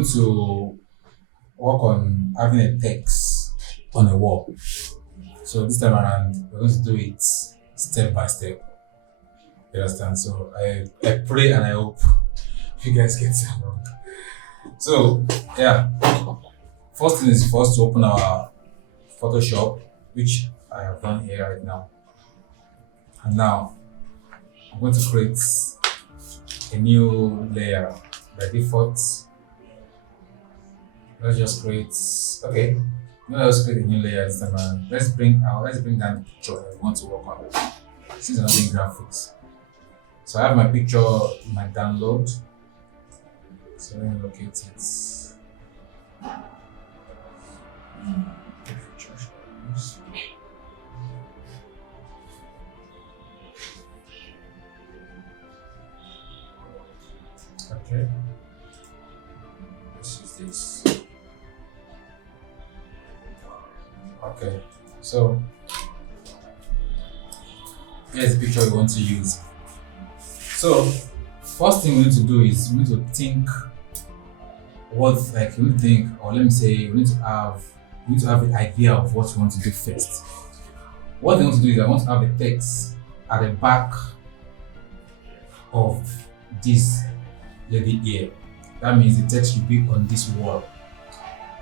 going to work on having a text on a wall. So this time around, we're going to do it step by step. You understand? So I pray and I hope you guys get it along. So yeah, first thing is for us to open our Photoshop, which I have done here right now. And now I'm going to create a new layer by default. Let's just create, okay. Let's create a new layer this time around. Let's bring down the picture that we want to work on. This is another graphics. So I have my picture in my download. So let me locate it. Okay. Let's use this. Okay. So here's the picture we want to use. So first thing we need to do is we need to think what we need to think, or let me say we need to have the idea of what we want to do first. What I want to do is I want to have a text at the back of this lady here. That means the text should be on this wall.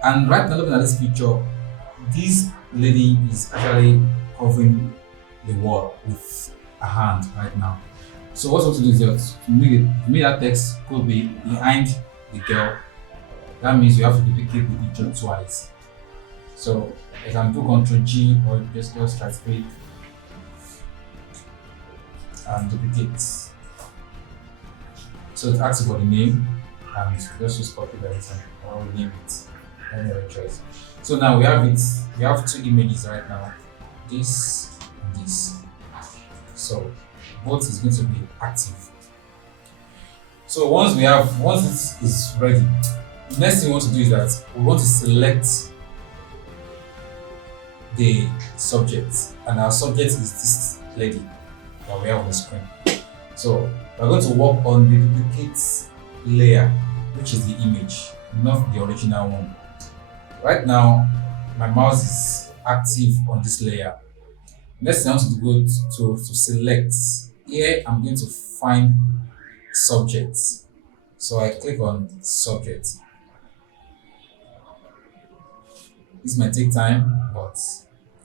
And right now, looking at this picture, this lady is actually covering the wall with a hand right now. So what we want to do is just to make that text could be behind the girl. That means you have to duplicate the picture twice. So I can do Ctrl G or just right click and duplicate. So it asks for the name and just copy that and I'll rename it. Any other choice. So now we have it. We have two images right now. This and this. So both is going to be active. So once this is ready, the next thing we want to do is that we want to select the subject, and our subject is this lady that we have on the screen. So we're going to work on the duplicate layer, which is the image, not the original one. Right now, my mouse is active on this layer. Next thing I want to go to select. Here I'm going to find subjects. So I click on subject. This might take time, but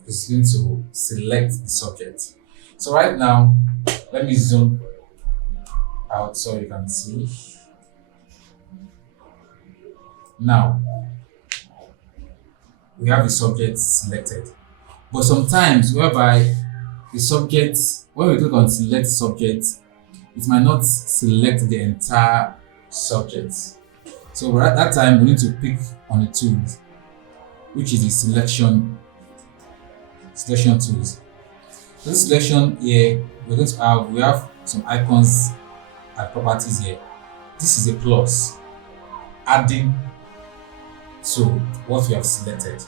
it's going to select the subject. So right now, let me zoom out so you can see. Now, we have the subject selected. But sometimes, whereby the subject, when we click on select subject, it might not select the entire subject. So at that time, we need to pick on the tools, which is the selection tools. This selection here, we have some icons and properties here. This is a plus, adding to what we have selected.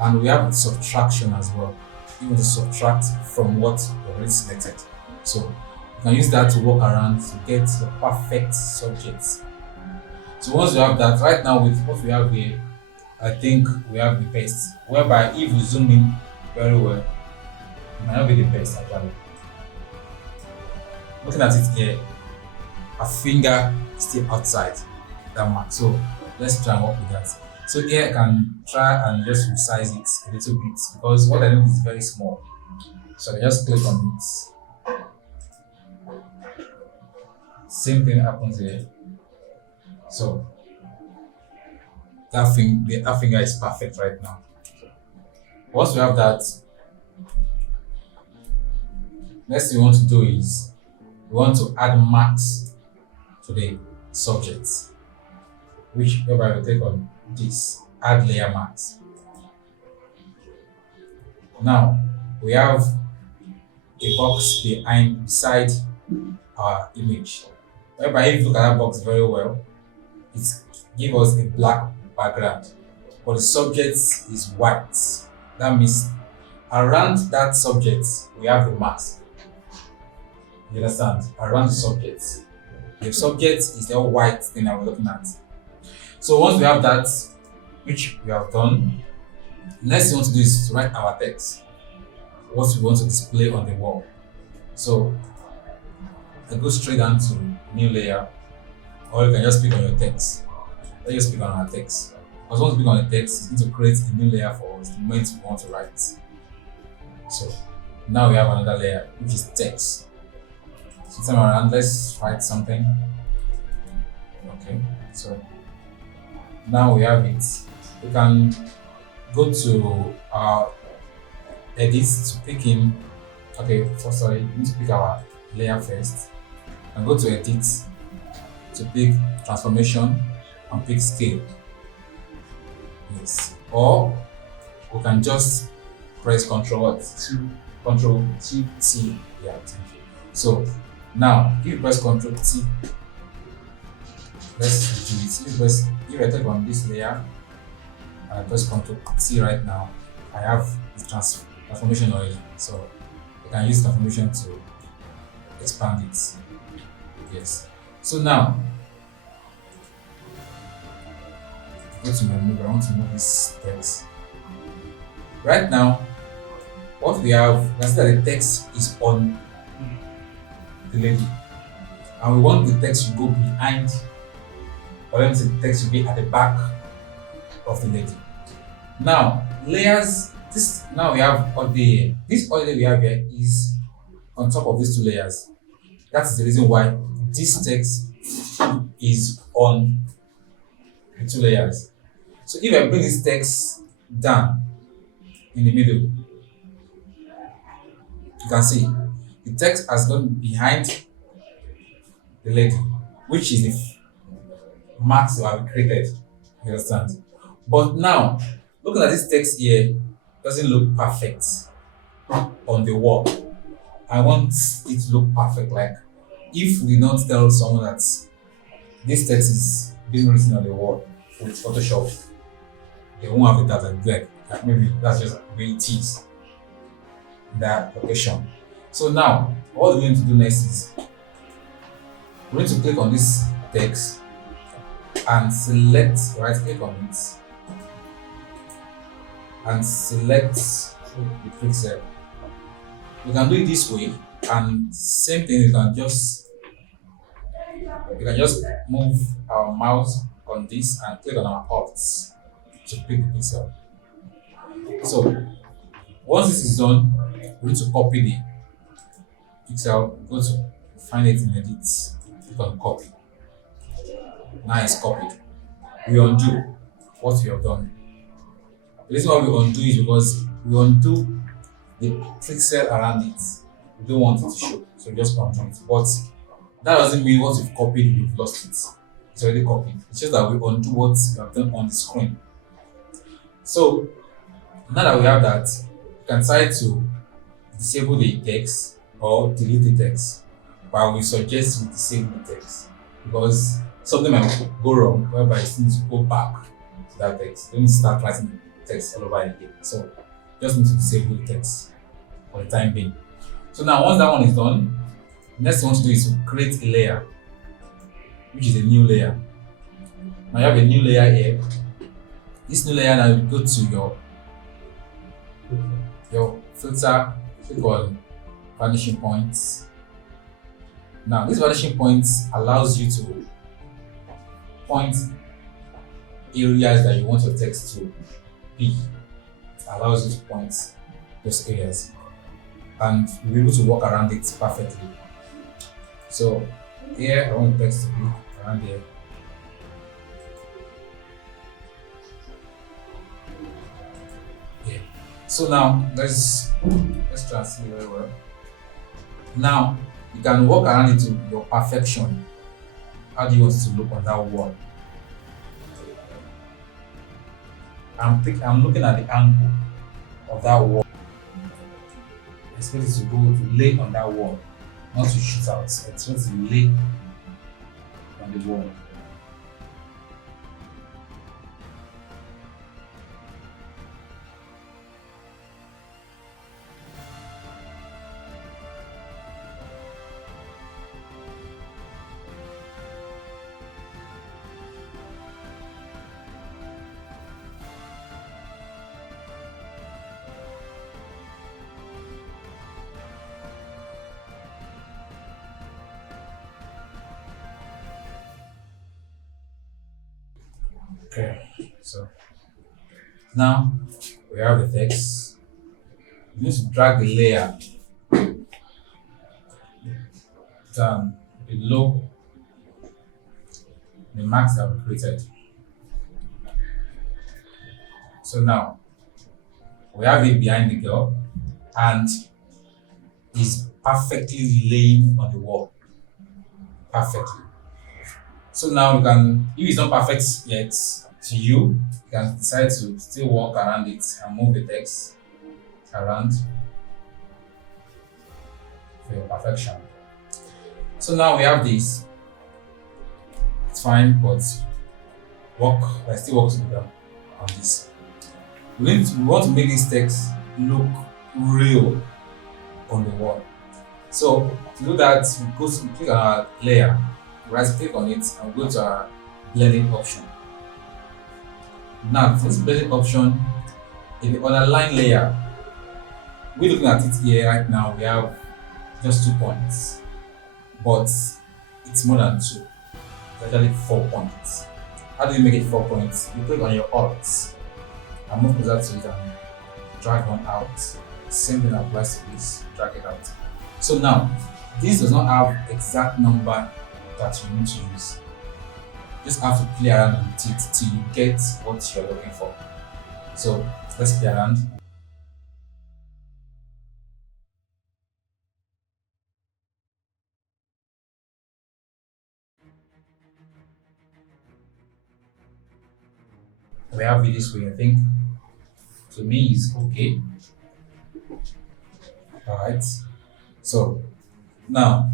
And we have subtraction as well. You want to subtract from what we already selected. So you can use that to work around to get the perfect subject. So once you have that, right now with what we have here, I think we have the best. Whereby if you zoom in very well, it might not be the best actually. Looking at it here, a finger is still outside that mark. So let's try and work with that. So here I can try and just resize it a little bit because what I need is very small. So I just click on it. Same thing happens here. So that finger is perfect right now. Once we have that, next thing we want to do is we want to add marks to the subject, which whereby we take on this add layer marks. Now we have a box beside our image, whereby if you look at that box very well, it gives us a black background, but the subject is white. That means around that subject we have the mask. You understand? Around the subject is the white thing that we're looking at. So once we have that, which we have done, next thing we want to do is to write our text, what we want to display on the wall. So I go straight down to new layer, or you can just click on your text. Let's just click on our text. Because once we click on the text, it's going to create a new layer for us the moment we want to write. So now we have another layer, which is text. So time around, let's write something. Okay, so now we have it. We can go to our edit to pick in. Okay, sorry, we need to pick our layer first. And go to edit to pick transformation and pick scale. Yes. Or we can just press Control T. Yeah, thank you. So now if you press Control T, let's do it. If I click on this layer and I press Control T right now, I have the transformation already. So I can use transformation to expand it. Yes. So now go to my move. I want to move this text. Right now, what we have, you can see that the text is on the lady, and we want the text to go behind, or let me say the text to be at the back of the lady. Now, layers. This now we have this order we have here is on top of these two layers. That's the reason why this text is on the two layers. So if I bring this text down in the middle, you can see the text has gone behind the lady, which is the marks that have created. You understand? But now, looking at this text here, doesn't look perfect on the wall. I want it to look perfect. Like if we don't tell someone that this text is being written on the wall with Photoshop, they won't have the data. Like maybe that's just the way it is in that location. So now, what we're going to do next is we're going to click on this text and select, right click on it and select the pixel. We can do it this way, and same thing, you can just move our mouse on this and click on our Alt to pick the pixel. So once this is done, we need to copy the pixel, go to find it in edit, click on copy. Now it's copied. We undo what we have done. The reason why we undo is because we undo the pixel around it. We don't want it to show, so we just undo it. But that doesn't mean what we've copied, we've lost it. It's already copied. It's just that we undo what we have done on the screen. So now that we have that, you can try to disable the text or delete the text. But we suggest we disable the text because something might go wrong whereby you need to go back to that text. Don't start writing the text all over again. So just need to disable the text for the time being. So now once that one is done, the next thing we want to do is to create a layer, which is a new layer. Now you have a new layer here. This new layer, now you go to your filter, click on vanishing points. Now this vanishing points allows you to point areas that you want your text to be. It allows you to point those areas and you'll be able to walk around it perfectly. So here I want the text to be around here. Yeah. So now let's try and see very well. Now you can walk around it to your perfection. How do you want it to look on that wall? I'm looking at the angle of that wall. I expect it to go to lay on that wall, not to shoot out. I expect it to lay on the wall. Okay. So now we have the text. You need to drag the layer down below the marks that we created. So now we have it behind the girl and is perfectly laying on the wall. Perfectly. So now you can, if it's not perfect yet to you, you can decide to still walk around it and move the text around for your perfection. So now we have this. It's fine, but I still work together on this. We want to make this text look real on the wall. So to do that, we click on our layer, right click on it and go to our blending option. Now for this blending option, in the underline layer, we're looking at it here right now, we have just 2 points, but it's more than 2. It's actually 4 points. How do you make it 4 points? You click on your alt and move closer to it and drag one out. Same thing applies to this, drag it out. So now, this does not have exact number that you need to use. You just have to play around with it till you get what you're looking for. So let's play around. We have it this way, I think. To me, it's okay. Alright. So now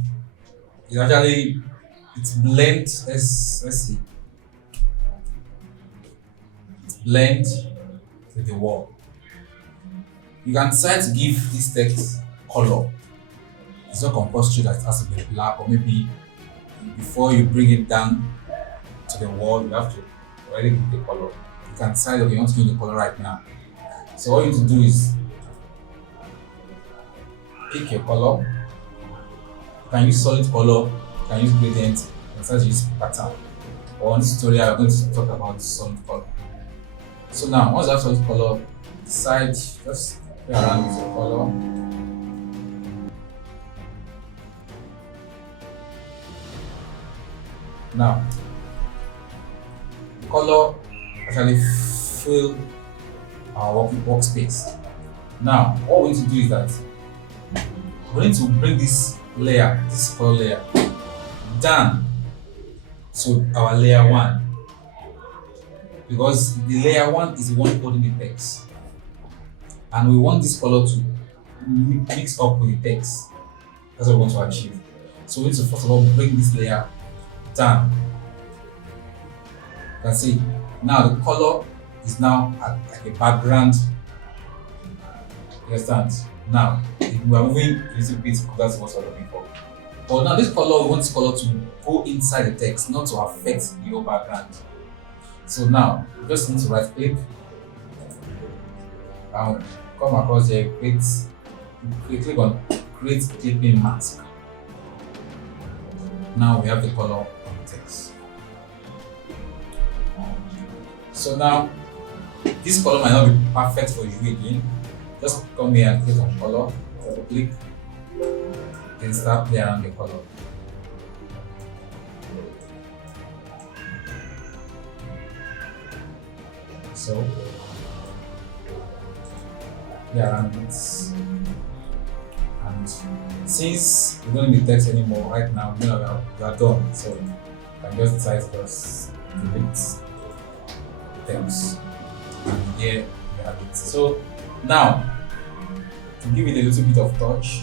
it's blend. Let's see. It's blend with the wall. You can decide to give this text color. It's not compulsory that it has to be black, or maybe before you bring it down to the wall, you have to already give the color. You can decide that you want to give the color right now. So all you need to do is pick your color. You can use solid color, you can use gradient, you can start to use pattern. Or in this tutorial, we're going to talk about solid color. So now, once you have solid color, decide, just play around with your color. Now, the color actually fill our workspace. Now, what we need to do is that we need to bring this layer, this color layer, down to our layer 1, because the layer 1 is the one holding the text, and we want this color to mix up with the text. That's what we want to achieve. So we need to first of all bring this layer down. You can see now the color is now like a background. You understand? Now we are moving a little bit, that's what we're looking for. But now this color, we want this color to go inside the text, not to affect the whole background. So now we just need to right click and come across here, click on create clipping mask. Now we have the color on the text. So now this color might not be perfect for you again. Just come here and click on color, double click, then start playing around the color. So play around it. And since we don't need text anymore right now, we are done. So you can just decide to just delete text. And here we have it. So now, to give it a little bit of touch,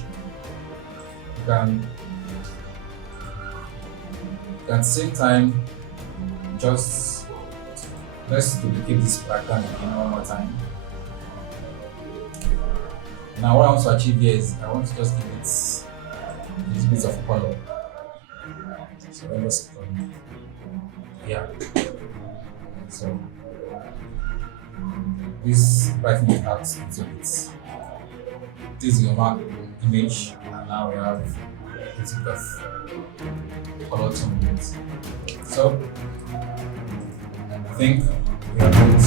you can at the same time just let's duplicate this background again one more time. Now what I want to achieve here is I want to just give it a little bit of color. So let's yeah. So this brightening it out a little bit. This is your mark image, and now we have a little bit of color tone. So think we are good.